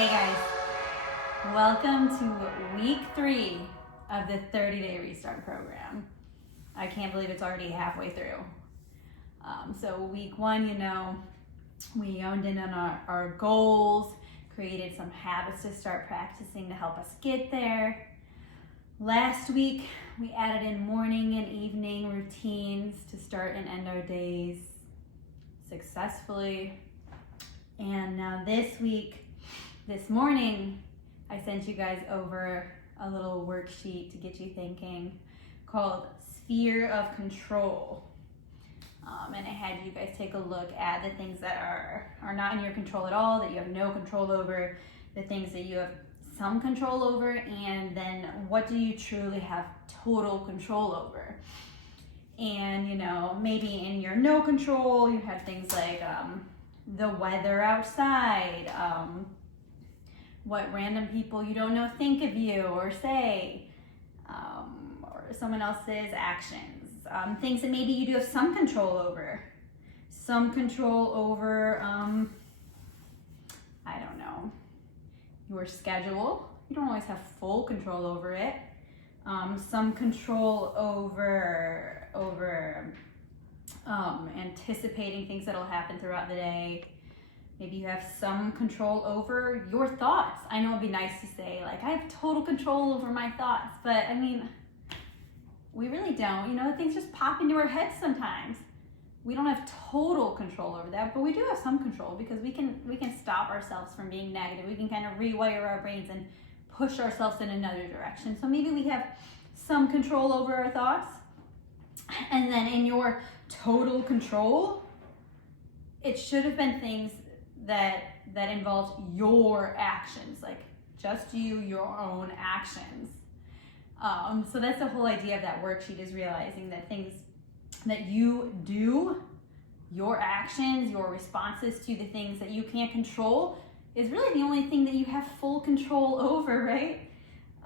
Hey guys, welcome to week 3 of the 30-day restart program. I can't believe it's already halfway through. So week 1, we honed in on our goals, created some habits to start practicing to help us get there. Last week, we added in morning and evening routines to start and end our days successfully. And now this morning, I sent you guys over a little worksheet to get you thinking called Sphere of Control. And I had you guys take a look at the things that are not in your control at all, that you have no control over, the things that you have some control over, and then what do you truly have total control over. And maybe in your no control, you have things like the weather outside, what random people you don't know think of you or say, or someone else's actions, things that maybe you do have some control over. I don't know, your schedule. You don't always have full control over it. Some control over anticipating things that'll happen throughout the day. Maybe you have some control over your thoughts. I know it'd be nice to say, like, I have total control over my thoughts, but I mean, we really don't. Things just pop into our heads sometimes. We don't have total control over that, but we do have some control because we can stop ourselves from being negative. We can kind of rewire our brains and push ourselves in another direction. So maybe we have some control over our thoughts. And then in your total control, it should have been things that involved your actions, like just your own actions. So that's the whole idea of that worksheet, is realizing that things that you do, your actions, your responses to the things that you can't control, is really the only thing that you have full control over, right?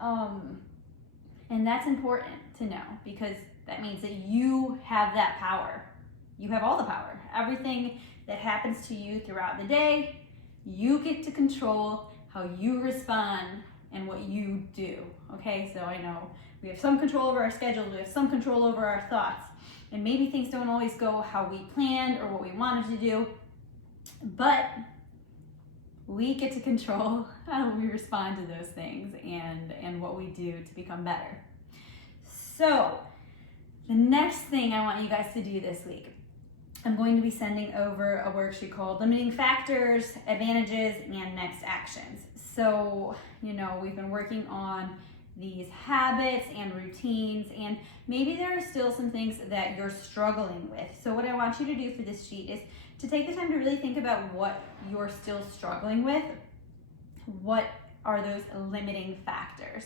And that's important to know, because that means that you have that power. You have all the power. Everything that happens to you throughout the day, you get to control how you respond and what you do, okay? So I know we have some control over our schedules, we have some control over our thoughts, and maybe things don't always go how we planned or what we wanted to do, but we get to control how we respond to those things and what we do to become better. So the next thing I want you guys to do this week, I'm going to be sending over a worksheet called Limiting Factors, Advantages, and Next Actions. So, we've been working on these habits and routines, and maybe there are still some things that you're struggling with. So what I want you to do for this sheet is to take the time to really think about what you're still struggling with. What are those limiting factors?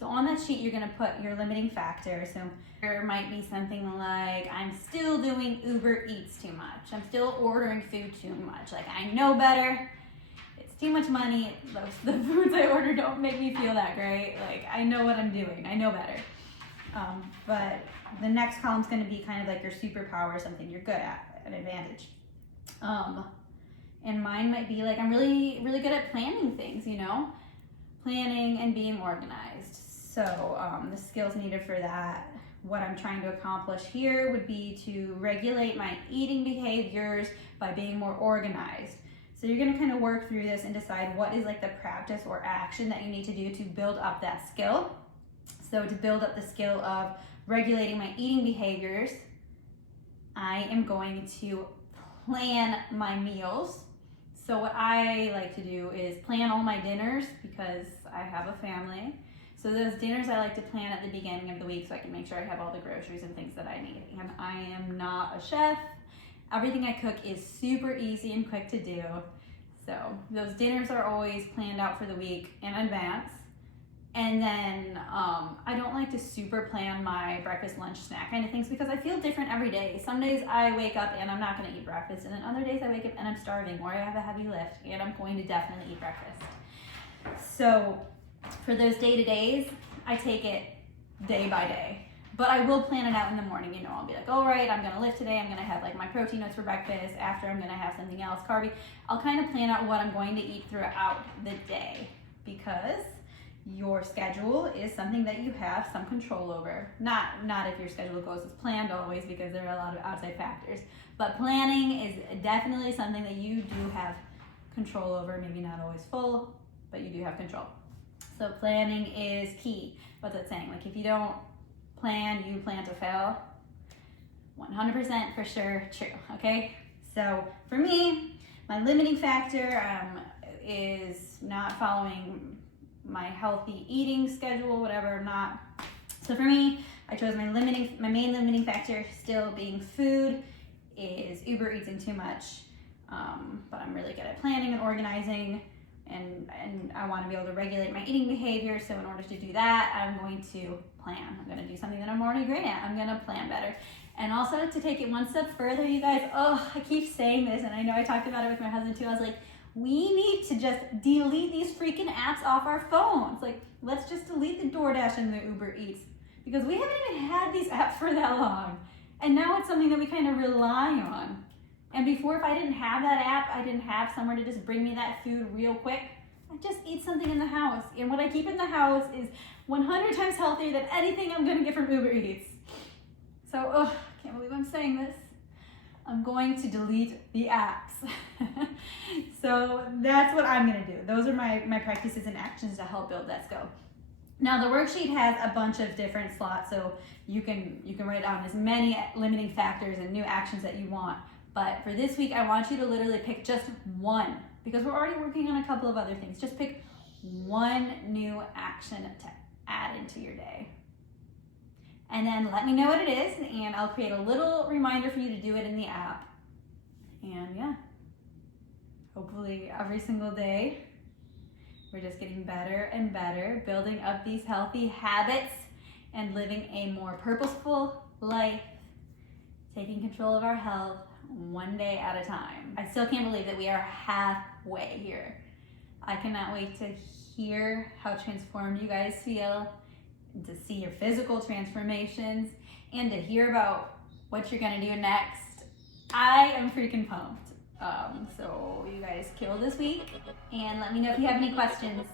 So on that sheet, you're gonna put your limiting factors. So there might be something like, I'm still doing Uber Eats too much. I'm still ordering food too much. Like, I know better. It's too much money. The foods I order don't make me feel that great. Like, I know what I'm doing. I know better. But the next column's gonna be kind of like your superpower, something you're good at, an advantage. And mine might be like, I'm really, really good at planning things, planning and being organized. So the skills needed for that, what I'm trying to accomplish here would be to regulate my eating behaviors by being more organized. So you're gonna kind of work through this and decide what is like the practice or action that you need to do to build up that skill. So to build up the skill of regulating my eating behaviors, I am going to plan my meals. So what I like to do is plan all my dinners, because I have a family. So those dinners I like to plan at the beginning of the week so I can make sure I have all the groceries and things that I need. And I am not a chef. Everything I cook is super easy and quick to do. So those dinners are always planned out for the week in advance. And then I don't like to super plan my breakfast, lunch, snack kind of things, because I feel different every day. Some days I wake up and I'm not gonna eat breakfast, and then other days I wake up and I'm starving, or I have a heavy lift and I'm going to definitely eat breakfast. So for those day-to-days, I take it day by day. but I will plan it out in the morning. You know, I'll be like, all right, I'm gonna lift today. I'm gonna have like my protein oats for breakfast. After, I'm gonna have something else carby. I'll kind of plan out what I'm going to eat throughout the day, because your schedule is something that you have some control over. Not if your schedule goes as planned always, because there are a lot of outside factors, but planning is definitely something that you do have control over. Maybe not always full, but you do have control. So planning is key. What's that saying? Like, if you don't plan, you plan to fail. 100% for sure true, okay? So for me, my limiting factor is not following my healthy eating schedule, whatever, not. So for me, I chose my main limiting factor still being food, is Uber Eating too much. But I'm really good at planning and organizing, and I want to be able to regulate my eating behavior. So in order to do that, I'm going to plan. I'm going to do something that I'm already great at. I'm going to plan better. And also, to take it one step further, you guys, I keep saying this, and I know I talked about it with my husband too. I was like, we need to just delete these freaking apps off our phones. Like, let's just delete the DoorDash and the Uber Eats, because we haven't even had these apps for that long. And now it's something that we kind of rely on. And before, if I didn't have that app, I didn't have somewhere to just bring me that food real quick, I just eat something in the house. And what I keep in the house is 100 times healthier than anything I'm gonna get from Uber Eats. So, I can't believe I'm saying this. I'm going to delete the apps. So that's what I'm gonna do. Those are my practices and actions to help build that skill. Now, the worksheet has a bunch of different slots, so you can write down as many limiting factors and new actions that you want. But for this week, I want you to literally pick just one, because we're already working on a couple of other things. Just pick one new action to add into your day. And then let me know what it is, and I'll create a little reminder for you to do it in the app. And yeah, hopefully every single day, we're just getting better and better, building up these healthy habits and living a more purposeful life, taking control of our health one day at a time. I still can't believe that we are halfway here. I cannot wait to hear how transformed you guys feel, to see your physical transformations, and to hear about what you're gonna do next. I am freaking pumped. So you guys kill this week, and let me know if you have any questions.